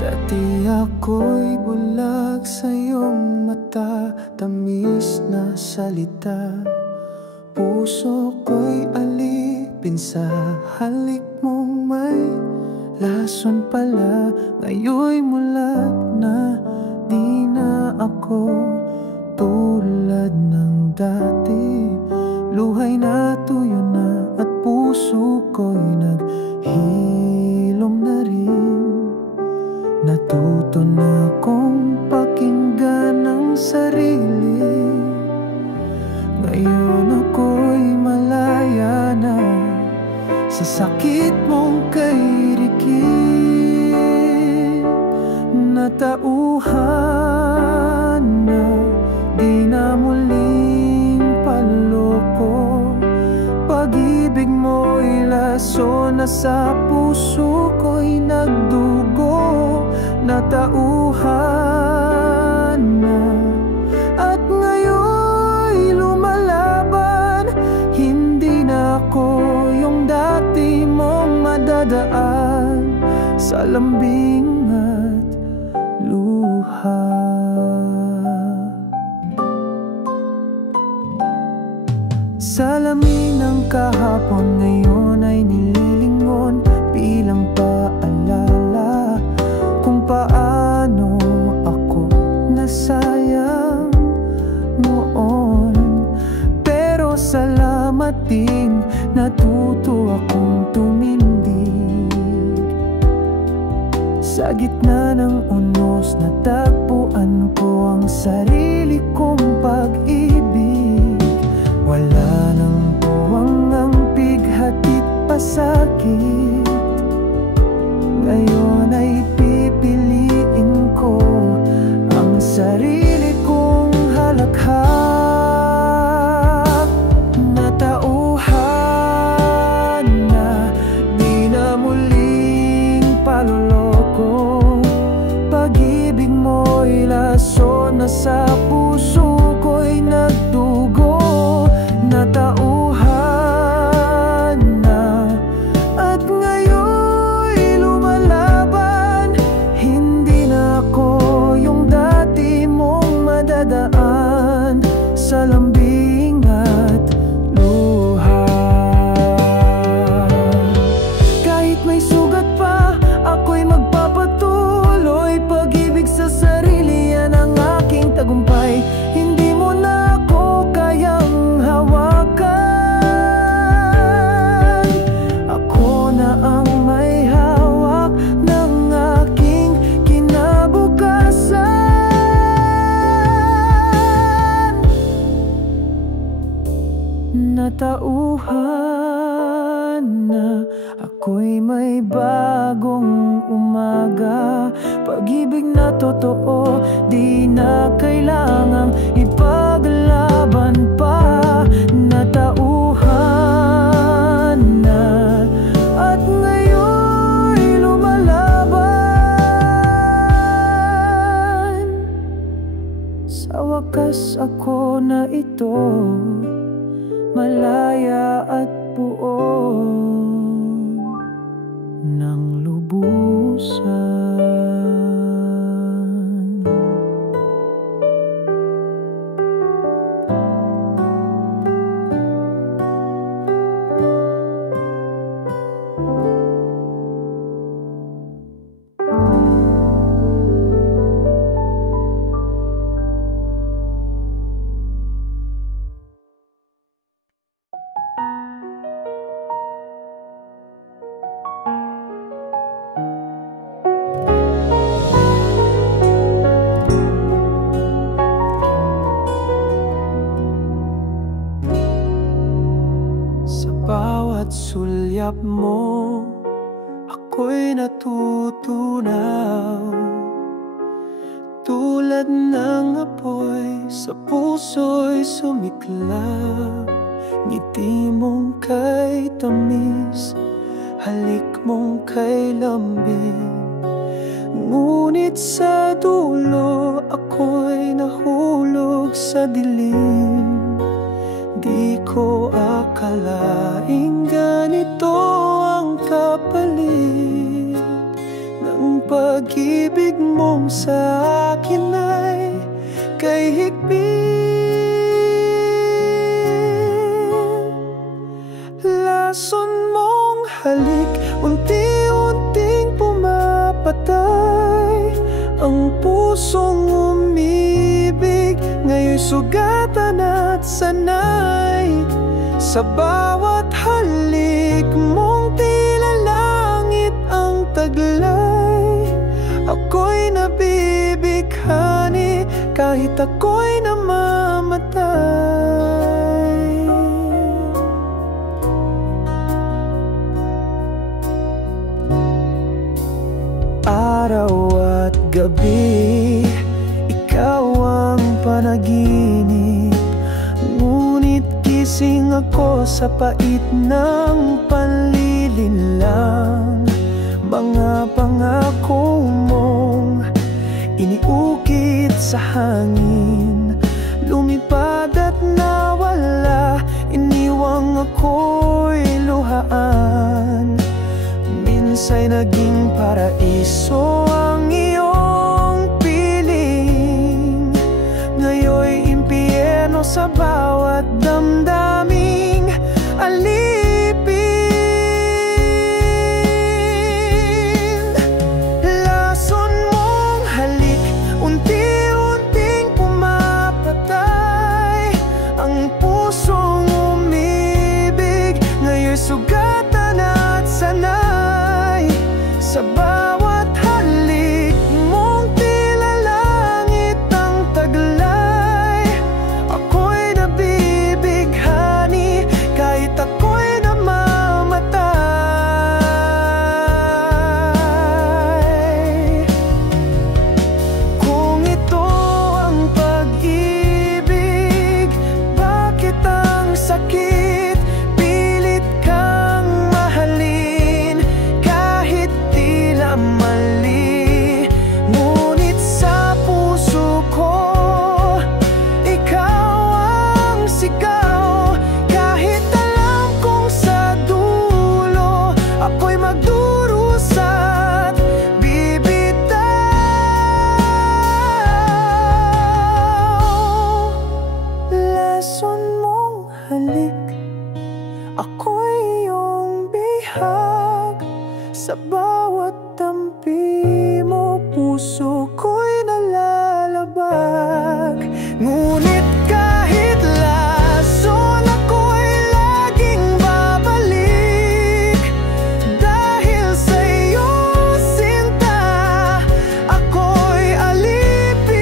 Dati ako'y bulag sa iyong mata, tamis na salita. Puso ko'y alipin sa halik mong may lason pala. Ngayon'y mulat na, di na ako tulad ng dati. Luhay na tuyo na at puso ko'y naghilom na rin. Natuto na kong pakinggan ang sarili. Ngayon ako'y malaya na sa sakit mong kairikin. Natauhan na, di na muling paloko. Pag-ibig mo'y laso na sa puso ko'y nagdugo. Natauhan na, at ngayon'y lumalaban. Hindi na ako yung dati mong madadaan sa lambing at luha. Salamin ng kahapon ngayon ay nililingon bilang paalala kung paano ako nasayang noon. Pero salamat din, natuto akong tumindig. Sa gitna ng unos, natagpuan ko ang sarili kong pag-ibig. Wala nang puwang ang pighatid pasakit. Ngayon ay pipiliin ko ang sarili kong halakhak. Natauhan na, di na muling paluloko. Pag-ibig mo'y laso na sa puso ko'y nagdugo. Natauhan na, at ngayon'y lumalaban. Hindi na ako yung dati mong madadaan sa lambing at luha. Kahit may sugat pa, ako'y magpapatuloy. Pag-ibig sa sarili, yan ang aking tagumpay. Hindi mo na ako kayang hawakan. Ako na ang may hawak ng aking kinabukasan. Natauhan na, ako'y may bagong umaga. Pag-ibig na totoo, di na kailangang ipaglaban pa. Natauhan na, at ngayon'y lumalaban. Sa wakas ako na ito, malaya at buo ng lubusan. Bawat sulyap mo, ako'y natutunaw. Tulad ng apoy, sa puso'y sumiklab. Ngiti mong kay tamis, halik mong kay lambing. Ngunit sa dulo, ako'y nahulog sa dilim. Di ko akalaing ganito ang kapalit ng pag-ibig mong sa akin ay kay higpit. Lason mong halik, unti-unting pumapatay ang pusong umibig. Ngayon'y sugatan at sanay sa bawat halik mong tila langit ang taglay. Ako'y nabibighani kahit ako'y namamatay. Araw at gabi, ikaw ang panaginip. Ngunit gising ako sa pait ng panlilinlang. Mga pangako mong iniukit sa hangin, lumipad at nawala. Iniwang ako'y luhaan. Minsa'y naging paraiso ang iyong piling. Ngayon'y impyerno sa bawat damdaming alipin. Lason mong halik, unti-unting pumapatay ang pusong umibig. Ngayon'y sugatan at sanay sa bawat halik mong tila langit ang taglay. Ako'y nabibighani kahit ako'y namamatay. Kung ito ang pag-ibig, bakit ang sakit? Pilit kang mahalin kahit tila mali. Ngunit sa puso ko, ikaw ang sigaw. Kahit alam kong sa dulo ako'y magdurusa't bibitaw. Lason mong halik, ako'y iyong bihag. Sa bawat tampi mo, puso ko'y nalalabag. Ngunit kahit lason, ako'y laging babalik. Dahil sa'yo, sinta, ako'y alipin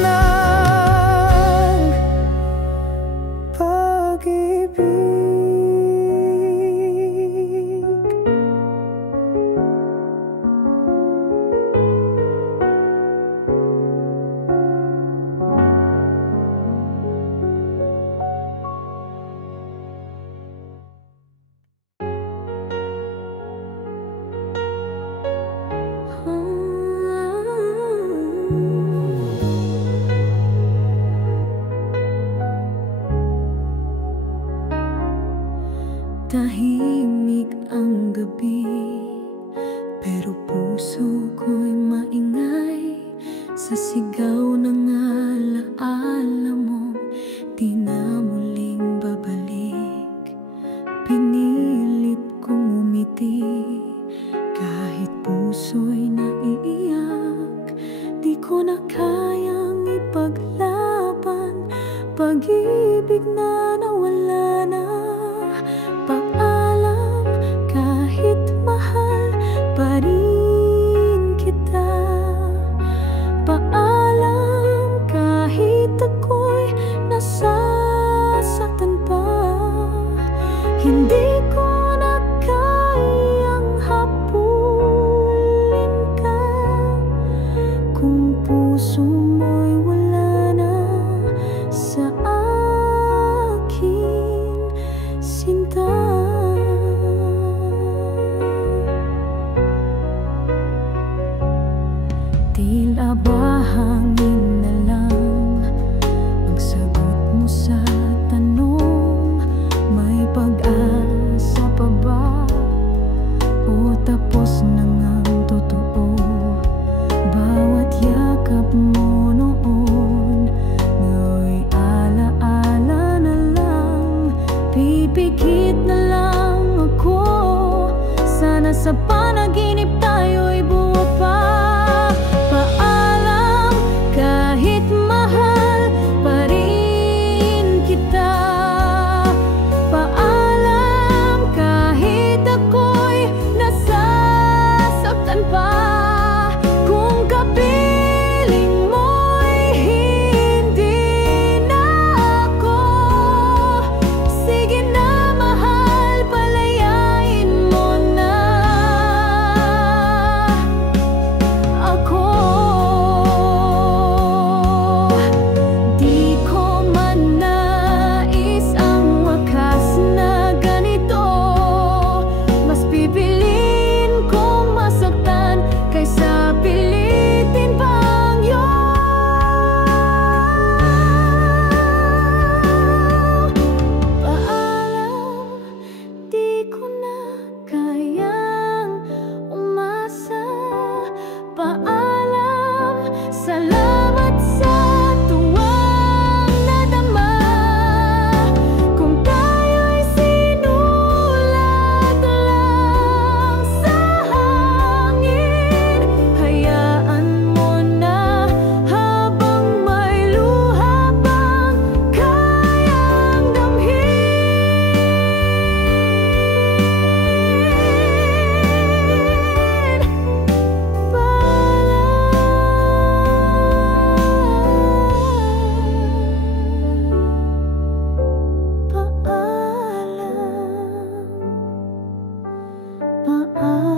ng pag-ibig. Tahimik ang gabi, pero puso ko'y maingay sa sigaw ng alaala mo. Di na muling babalik. Pinilit kong umiti kahit puso'y naiiyak. Di ko na kayang ipaglaban pag-ibig na nawala na. Paalam, kahit mahal pa rin kita. Paalam, kahit ako'y nasasaktan pa. Hindi ko na kayang habulin ka kung puso mo'y wala na sa akin, sinta. Tila ba hangin na lang ang sagot mo sa tanong? May pag-asa pa ba? O tapos na ngang totoo? Paano